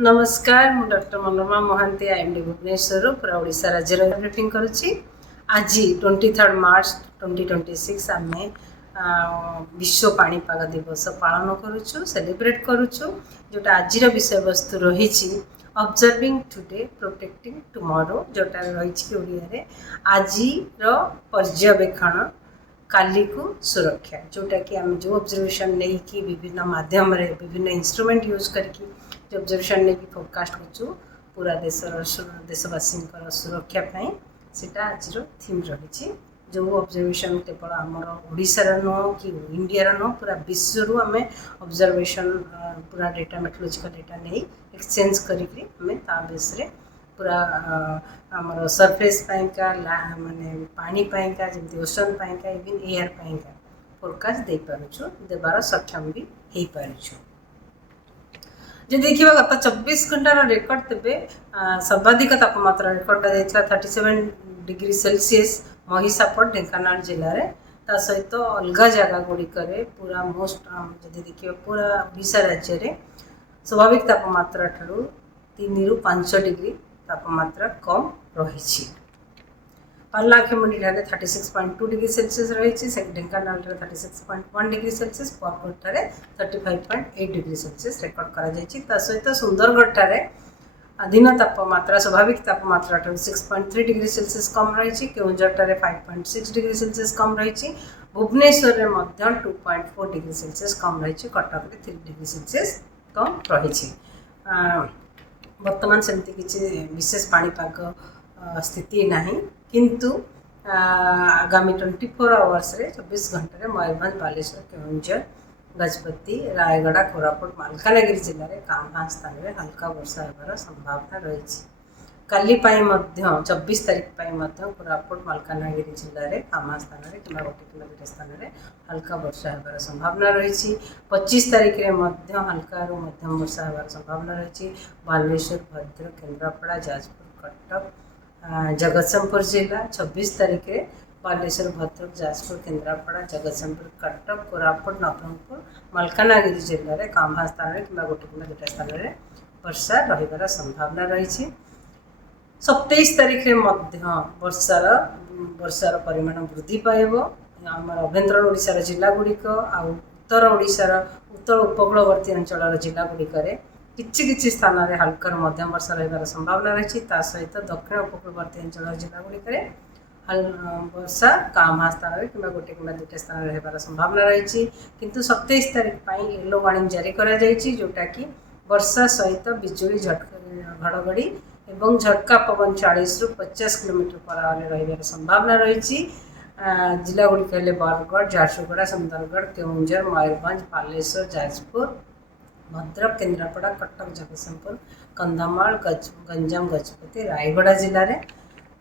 नमस्कार मु doctor Manorama Mahanti IMD Bhubaneswar पूरा ओडिशा राज्य ब्रीफिंग करुच्ची। आज 23 मार्च 2026 आम विश्व पाणीपाग दिवस पालन करुचु सेलिब्रेट करुचु जोटा आज विषय वस्तु रही ऑब्जर्विंग टुडे प्रोटेक्टिंग टुमोरो जोटा रही ओडिया आज पर्यवेक्षण काली को सुरक्षा जोटा कि आम जो ऑब्जर्वेशन नहीं कि विभिन्न माध्यम रे विभिन्न इंस्ट्रूमेंट यूज करके जो ऑब्जर्वेशन नहीं कि फोरकास्ट करूँ पूरा देशवासी सुरक्षा पाई सेटा आज थीम रही जो ऑब्जर्वेशन केवल आमर ओडिशार नुह कि इंडिया नुह पूरा विश्व आम ऑब्जर्वेशन पूरा डेटा मेट्रोलॉजिकल डेटा नहीं एक्सचेंज करके बेस पूरा आमर सरफेस पाइका माने पानी पाइका जमी ओशन पाइका इवन एयर पाइका फोरकास्ट दे पारुछु देबार सक्षम भी हो पारुछु। जो देखिए गत 24 घंटार रेकर्ड तेबे सर्वाधिक तापमात्रा रेकर्ड कर 37 डिग्री सेल्सियस महिसापट ढेंकानाल जिले में ता सहित अलग जगह गुड़िक पूरा मोस्ट जब देखिए पूरा ओडिशा राज्य में स्वाभाविक तापमात्रा ठारू 3 ରୁ 5 डिग्री तापमात्रा कम रही। पारलाखेमुंडी 36.2 डिग्री सेल्सियस रही Dhenkanal 36.1 degree Celsius Bargarh 35.8 degree Celsius record करा सहित सुंदरगढ़ दिन तापमात्रा स्वाभाविक तापमात्रा 6.3 डिग्री सेल्सियस कम रही केउंझर 5.6 डिग्री सेल्सियस कम रही भुवनेश्वर में 2.4 डिग्री सेल्सियस कम रही कटक 3 डिग्री सेल्सियस कम रही। वर्तमान सेमती किसी विशेष पाणीपाग स्थिति नहीं किंतु आगामी 24 आवर्स 24 घंटे मयूरभंज बालेश्वर केउंझर गजपति रायगढ़ कोरापुट मालकानगिरी जिले में कामहा स्थान में हल्का वर्षा होबार संभावना रही। काली 24 तारीख कोरापुट मालकानगिरी जिले में कामहा स्थान में कि गोटे कि स्थान में हल्का वर्षा होबार संभावना रही। 25 तारीख में हल्का मध्यम वर्षा होबार संभावना रही। बालेश्वर भद्रक केन्द्रापड़ा जाजपुर कटक जगतसिंहपुर जिला 26 तारीख में बालेश्वर भद्रक जाजपुर केन्द्रापड़ा जगतसिंहपुर कटक कोरापुट नवरंगपुर मालकानगिरी जिले में कामहा स्थान में कि गोटे कि दुटा स्थान में वर्षा रहिबार संभावना रही। 27 तारीख में वर्षार परिमाण वृद्धि पाइब आम अभ्यंतर ओडिशार जिला गुड़िक आ उत्तर ओडिशार उत्तर उपकूलवर्ती अंचल जिला गुड़िक किछि स्थान में हल्का मध्यम वर्षा रहिबार संभावना रही। सहित दक्षिण उपकूलवर्ती अंचल जिला गुड़िक वर्षा कामहा स्थान में कि गोटे कि दुटा स्थान में रहिबार संभावना रही किंतु 27 तारीख पर येलो वार्निंग जारी करा जायछि जोटा कि वर्षा सहित बिजुली घड़घड़ी एवं झटका पवन 40 ରୁ 50 किलोमीटर पर आवर रहिबार संभावना रही। जिला गुड़िक बरगढ़ झारसुगुड़ा सुंदरगढ़ केउंझर मयूरभंज बालेश्वर जाजपुर भद्रक केन्द्रापड़ा कटक जगतसिंहपुर कंधमाल गंजाम गजपति रायगढ़ जिले में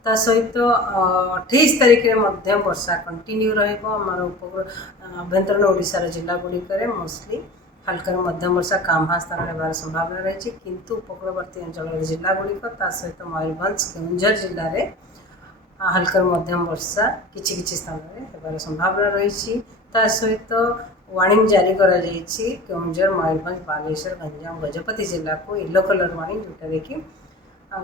ता सहित 28 तारीख में वर्षा कंटिन्यू रमर अभ्यंतरण ओडिशार जिला गुड़िक मोस्टली हल्का मध्यम वर्षा कामहा स्थान में होबार संभावना रही किंतु उपकूलवर्ती अंचल जिला गुड़िक सहित मयूरभंज केउंझर जिले में हल्का मध्यम वर्षा किछि स्थान में होबार संभावना रही। सहित वार्निंग जारी करा जायछि केउंझर मयूरभंज बालेश्वर गंजाम गजपति जिला को येलो कलर वार्निंग जोटा देखिए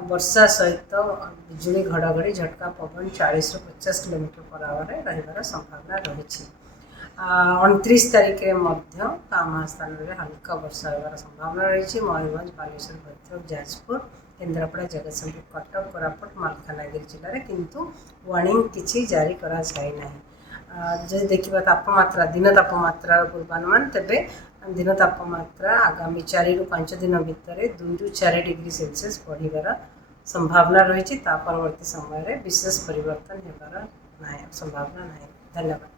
वर्षा सहित बिजुली घड़घड़ी झटका पवन 40 ରୁ 50 किलोमीटर पर आवर रहिबार संभावना रही। 29 तारीख में कामहा स्थान में हल्का वर्षा होबार संभावना रही। मयूरभंज बालेश्वर भद्रक जाजपुर केन्द्रापड़ा जगतसिंहपुर कटक कोरापुट मालकानगिरी जिले में किंतु वार्निंग किछि जारी करा जाय नाही। जब देखा तापमात्रा दिन तापमात्रा पूर्वानुमान तेबे दिन तापमात्रा आगामी 4 ରୁ 5 दिन भितर 2 ରୁ 4 डिग्री सेल्सियस बढ़िबार संभावना रही। परवर्ती समय विशेष परिवर्तन होबार संभावना नहीं। धन्यवाद।